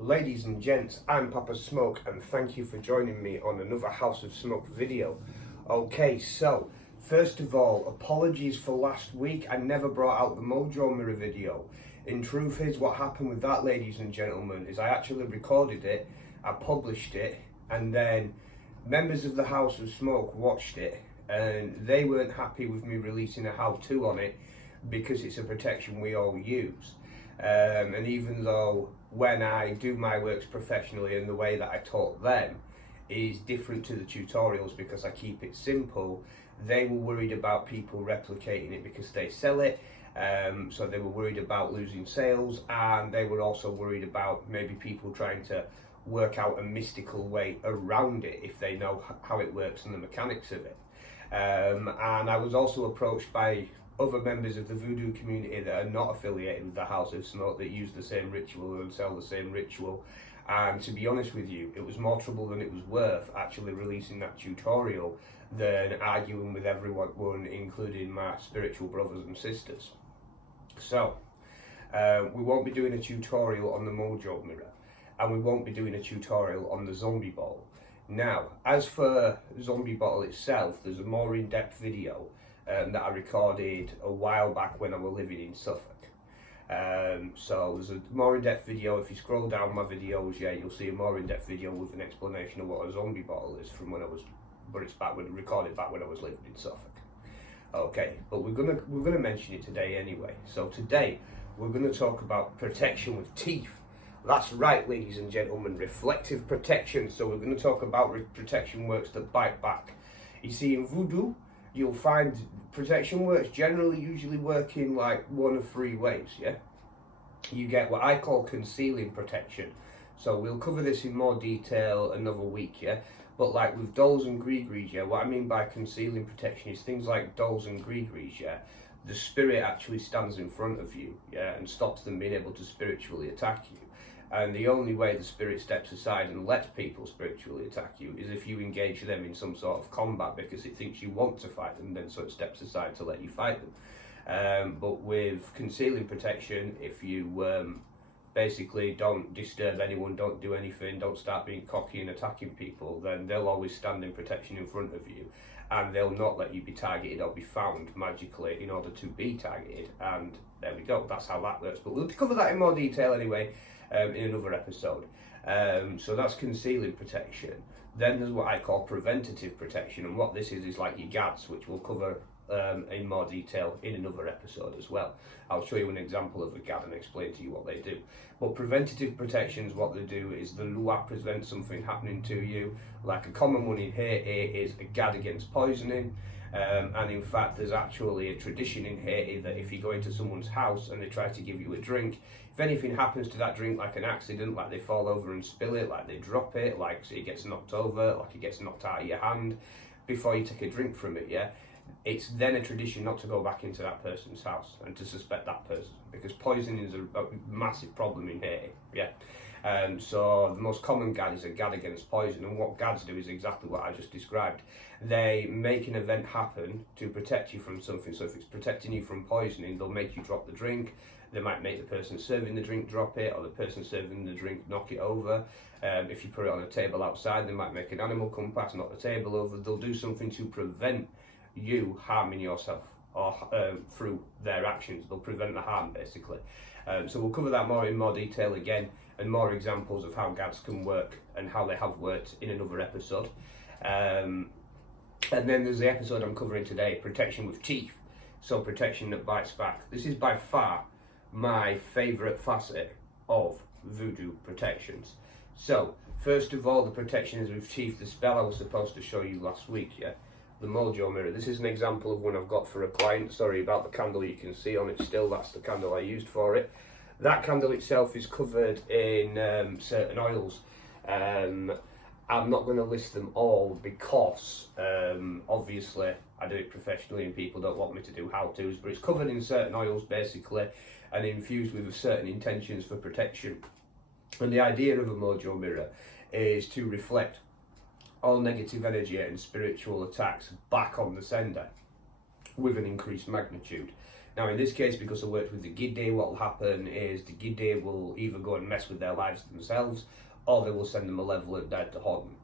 Ladies and gents, I'm Papa Smoke and thank you for joining me on another House of Smoke video. Okay, so first of all, apologies for last week. I never brought out the Mojo Mirror video. In truth is, what happened with that, ladies and gentlemen, is I actually recorded it, I published it, and then members of the House of Smoke watched it and they weren't happy with me releasing a how-to on it because it's a protection we all use. And even though when I do my works professionally and the way that I taught them is different to the tutorials because I keep it simple, they were worried about people replicating it because they sell it. So they were worried about losing sales, and they were also worried about maybe people trying to work out a mystical way around it if they know how it works and the mechanics of it. And I was also approached by other members of the Voodoo community that are not affiliated with the House of Smoke that use the same ritual and sell the same ritual. And to be honest with you, it was more trouble than it was worth actually releasing that tutorial than arguing with everyone, including my spiritual brothers and sisters. So, we won't be doing a tutorial on the Mojo Mirror, and we won't be doing a tutorial on the zombie bottle. Now, as for zombie bottle itself, there's a more in-depth video that I recorded a while back when I was living in Suffolk. So there's a more in-depth video. If you scroll down my videos, yeah, you'll see a more in-depth video with an explanation of what a zombie bottle is from when I was, but it's recorded back when I was living in Suffolk. Okay, but we're gonna mention it today anyway. So today we're gonna talk about protection with teeth. That's right, ladies and gentlemen, reflective protection. So we're gonna talk about protection works that bite back. You see, in Voodoo, you'll find protection works usually work in like one of three ways, yeah? You get what I call concealing protection. So we'll cover this in more detail another week, yeah? But like with dolls and gree-grees, yeah, what I mean by concealing protection is things like dolls and gree-grees, yeah? The spirit actually stands in front of you, yeah, and stops them being able to spiritually attack you. And the only way the spirit steps aside and lets people spiritually attack you is if you engage them in some sort of combat because it thinks you want to fight them, then so it steps aside to let you fight them. But with concealing protection, if you basically don't disturb anyone, don't do anything, don't start being cocky and attacking people, then they'll always stand in protection in front of you, and they'll not let you be targeted or be found magically in order to be targeted. And there we go, that's how that works. But we'll cover that in more detail anyway in another episode. So that's concealing protection. Then there's what I call preventative protection, and what this is like your GADs, which we'll cover in more detail in another episode as well. I'll show you an example of a GAD and explain to you what they do. But preventative protections, what they do is the lua prevent something happening to you. Like a common one in Haiti is a GAD against poisoning. And in fact, there's actually a tradition in Haiti that if you go into someone's house and they try to give you a drink, if anything happens to that drink, like an accident, like they fall over and spill it, like they drop it, like it gets knocked over, like it gets knocked out of your hand, before you take a drink from it, yeah, it's then a tradition not to go back into that person's house and to suspect that person, because poisoning is a massive problem in Haiti, yeah. So the most common GAD is a GAD against poison, and what GADs do is exactly what I just described. They make an event happen to protect you from something. So if it's protecting you from poisoning, they'll make you drop the drink. They might make the person serving the drink drop it, or the person serving the drink knock it over. If you put it on a table outside, they might make an animal come past, knock the table over. They'll do something to prevent you harming yourself, or through their actions. They'll prevent the harm, basically. So we'll cover that more in more detail again, and more examples of how GADs can work and how they have worked in another episode. And then there's the episode I'm covering today, protection with teeth. So protection that bites back. This is by far my favourite facet of Voodoo protections. So first of all, the protection is with teeth. The spell I was supposed to show you last week, yeah, the Mojo Mirror. This is an example of one I've got for a client. Sorry about the candle you can see on it still, that's the candle I used for it. That candle itself is covered in certain oils. I'm not going to list them all because obviously I do it professionally and people don't want me to do how-tos, but it's covered in certain oils basically and infused with certain intentions for protection. And the idea of a Mojo Mirror is to reflect all negative energy and spiritual attacks back on the sender with an increased magnitude. Now in this case, because I worked with the Giddy, what will happen is the Giddy will either go and mess with their lives themselves, or they will send them a malevolent dead to haunt them.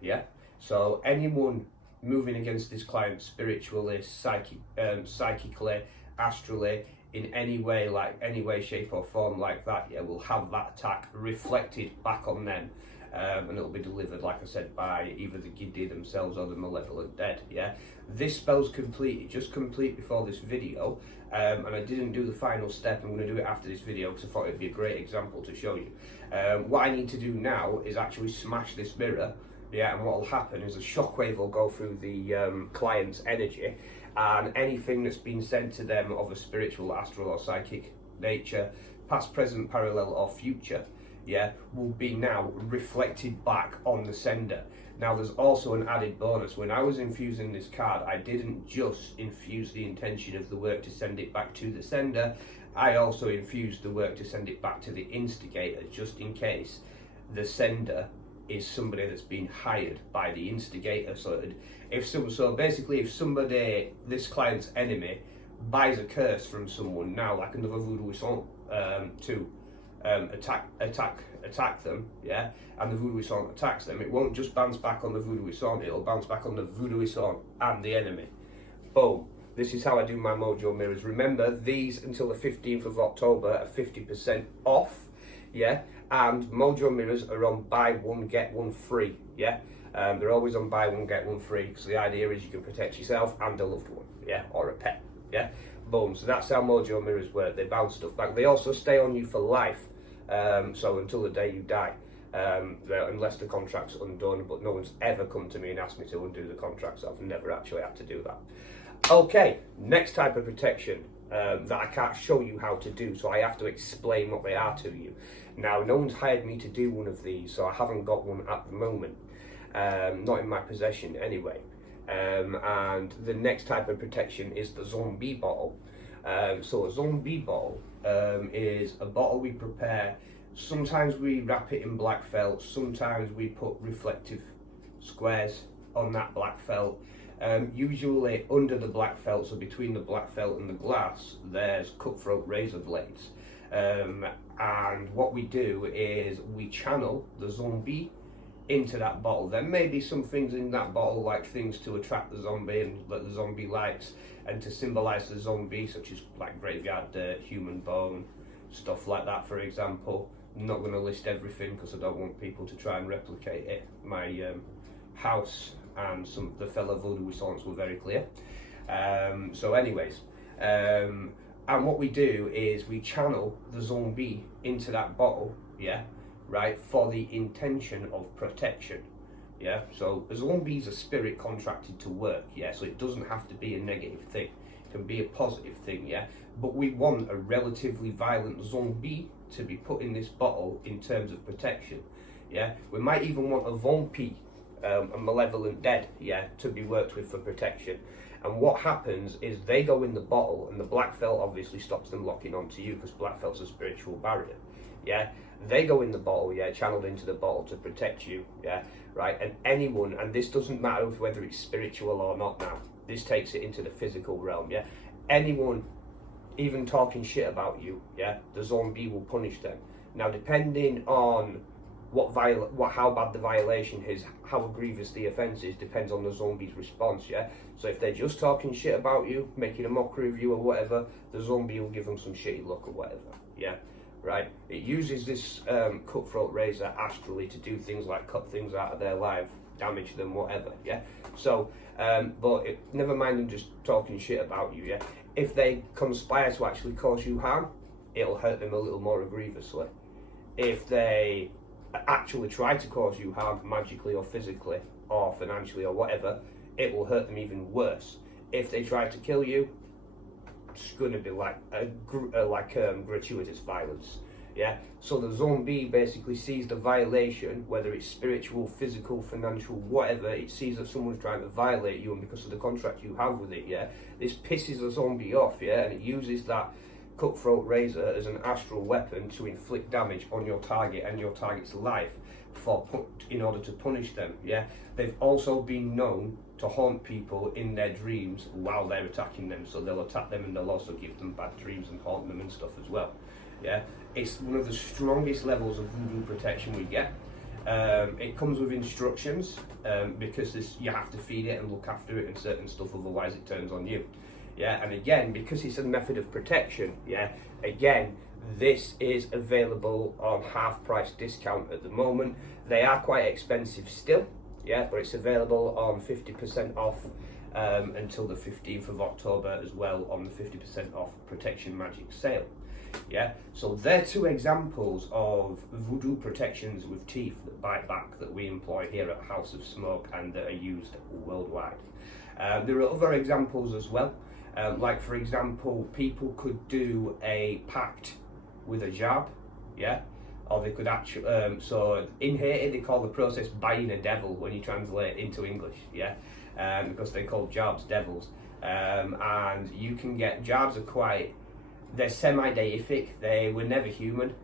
Yeah? So anyone moving against this client spiritually, psychically, astrally, in any way, shape or form like that, yeah, will have that attack reflected back on them. And it'll be delivered, like I said, by either the Giddy themselves or the malevolent dead. Yeah, this spell's just complete before this video, and I didn't do the final step. I'm going to do it after this video because I thought it'd be a great example to show you. What I need to do now is actually smash this mirror. Yeah, and what will happen is a shockwave will go through the client's energy, and anything that's been sent to them of a spiritual, astral, or psychic nature, past, present, parallel, or future, yeah, will be now reflected back on the sender. Now there's also an added bonus. When I was infusing this card, I didn't just infuse the intention of the work to send it back to the sender, I also infused the work to send it back to the instigator, just in case the sender is somebody that's been hired by the instigator. So basically if somebody, this client's enemy, buys a curse from someone now, like another Voodoo to attack them, yeah, and the Voodoo attacks them, it won't just bounce back on the Voodoo, it'll bounce back on the Voodoo and the enemy. Boom. This is how I do my Mojo mirrors. Remember, these until the 15th of October are 50% off, yeah, and Mojo mirrors are on buy one get one free, yeah. They're always on buy one get one free, because the idea is you can protect yourself and a loved one, yeah, or a pet, yeah. Boom. So that's how Mojo mirrors work. They bounce stuff back. They also stay on you for life, so until the day you die, unless the contract's undone. But no one's ever come to me and asked me to undo the contract, so I've never actually had to do that. Okay, next type of protection that I can't show you how to do, so I have to explain what they are to you. Now, no one's hired me to do one of these, so I haven't got one at the moment, not in my possession anyway. And the next type of protection is the zombie bottle. So a zombie bottle is a bottle we prepare. Sometimes we wrap it in black felt, sometimes we put reflective squares on that black felt. Usually under the black felt, so between the black felt and the glass, there's cutthroat razor blades. And what we do is we channel the zombie into that bottle. There may be some things in that bottle, like things to attract the zombie and that the zombie likes, and to symbolize the zombie, such as like graveyard dirt, human bone, stuff like that, for example. I'm not going to list everything because I don't want people to try and replicate it. My house and some of the fellow Voodoo songs were very clear. So anyways, and what we do is we channel the zombie into that bottle, yeah, right, for the intention of protection, yeah. So a zombie is a spirit contracted to work, yeah, so it doesn't have to be a negative thing, it can be a positive thing, yeah, but we want a relatively violent zombie to be put in this bottle in terms of protection, yeah. We might even want a vampire, a malevolent dead, yeah, to be worked with for protection. And what happens is they go in the bottle, and the black felt obviously stops them locking onto you, because black felt's a spiritual barrier, yeah. They go in the bottle, yeah, channeled into the bottle to protect you, yeah, right. And anyone, and this doesn't matter whether it's spiritual or not now, this takes it into the physical realm, yeah. Anyone even talking shit about you, yeah, the zombie will punish them. Now, depending on how bad the violation is, how grievous the offence is, depends on the zombie's response, yeah. So if they're just talking shit about you, making a mockery of you or whatever, the zombie will give them some shitty look or whatever, yeah, right. It uses this cutthroat razor astrally to do things like cut things out of their life, damage them, whatever, yeah. So but never mind them just talking shit about you, yeah. If they conspire to actually cause you harm, it'll hurt them a little more grievously. If they actually try to cause you harm magically or physically or financially or whatever, it will hurt them even worse. If they try to kill you, it's going to be like gratuitous violence, yeah. So the zombie basically sees the violation, whether it's spiritual, physical, financial, whatever. It sees that someone's trying to violate you, and because of the contract you have with it, yeah, this pisses the zombie off, yeah, and it uses that cutthroat razor as an astral weapon to inflict damage on your target and your target's life in order to punish them. Yeah, they've also been known to haunt people in their dreams while they're attacking them. So they'll attack them and they'll also give them bad dreams and haunt them and stuff as well. Yeah, it's one of the strongest levels of voodoo protection we get. It comes with instructions because you have to feed it and look after it and certain stuff, otherwise it turns on you. Yeah, and again, because it's a method of protection, yeah, again, this is available on half price discount at the moment. They are quite expensive still, yeah, but it's available on 50% off until the 15th of October as well on the 50% off Protection Magic sale. Yeah, so they're two examples of voodoo protections with teeth that bite back that we employ here at House of Smoke and that are used worldwide. There are other examples as well, like for example, people could do a pact with a jab, yeah, or they could actually, so in Haiti they call the process buying a devil when you translate into English, yeah, because they call jabs devils, and you can get jabs they're semi-deific, they were never human,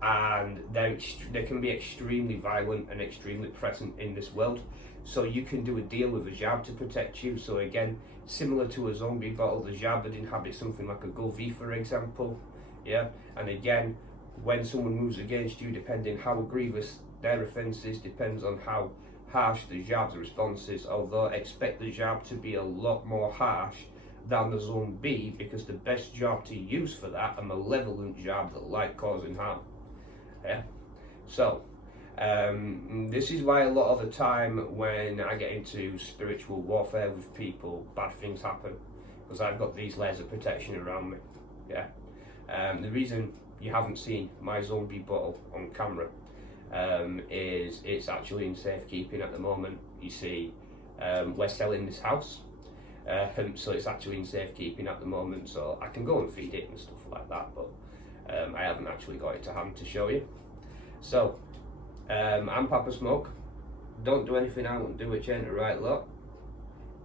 and they can be extremely violent and extremely present in this world. So you can do a deal with a jab to protect you. So again, similar to a zombie bottle, the jab would inhabit something like a govie, for example. Yeah, and again, when someone moves against you, depending how grievous their offence is, depends on how harsh the jab's response is. Although expect the jab to be a lot more harsh than the zombie, because the best jab to use for that, a malevolent jab that like causing harm. Yeah, so this is why a lot of the time when I get into spiritual warfare with people, bad things happen, because I've got these layers of protection around me. Yeah, the reason you haven't seen my zombie bottle on camera is it's actually in safekeeping at the moment. You see, we're selling this house. So it's actually in safekeeping at the moment, so I can go and feed it and stuff like that, but I haven't actually got it to hand to show you. So I'm Papa Smoke. Don't do anything I won't do it, chain to right lot.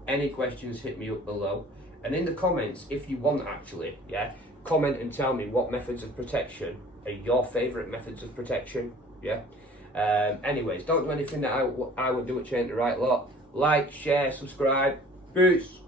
Any questions, hit me up below, and in the comments, if you want, actually, yeah, comment and tell me what methods of protection are your favourite methods of protection. Yeah, anyways, don't do anything that I would do it, chain to right lot. Like, share, subscribe. Peace.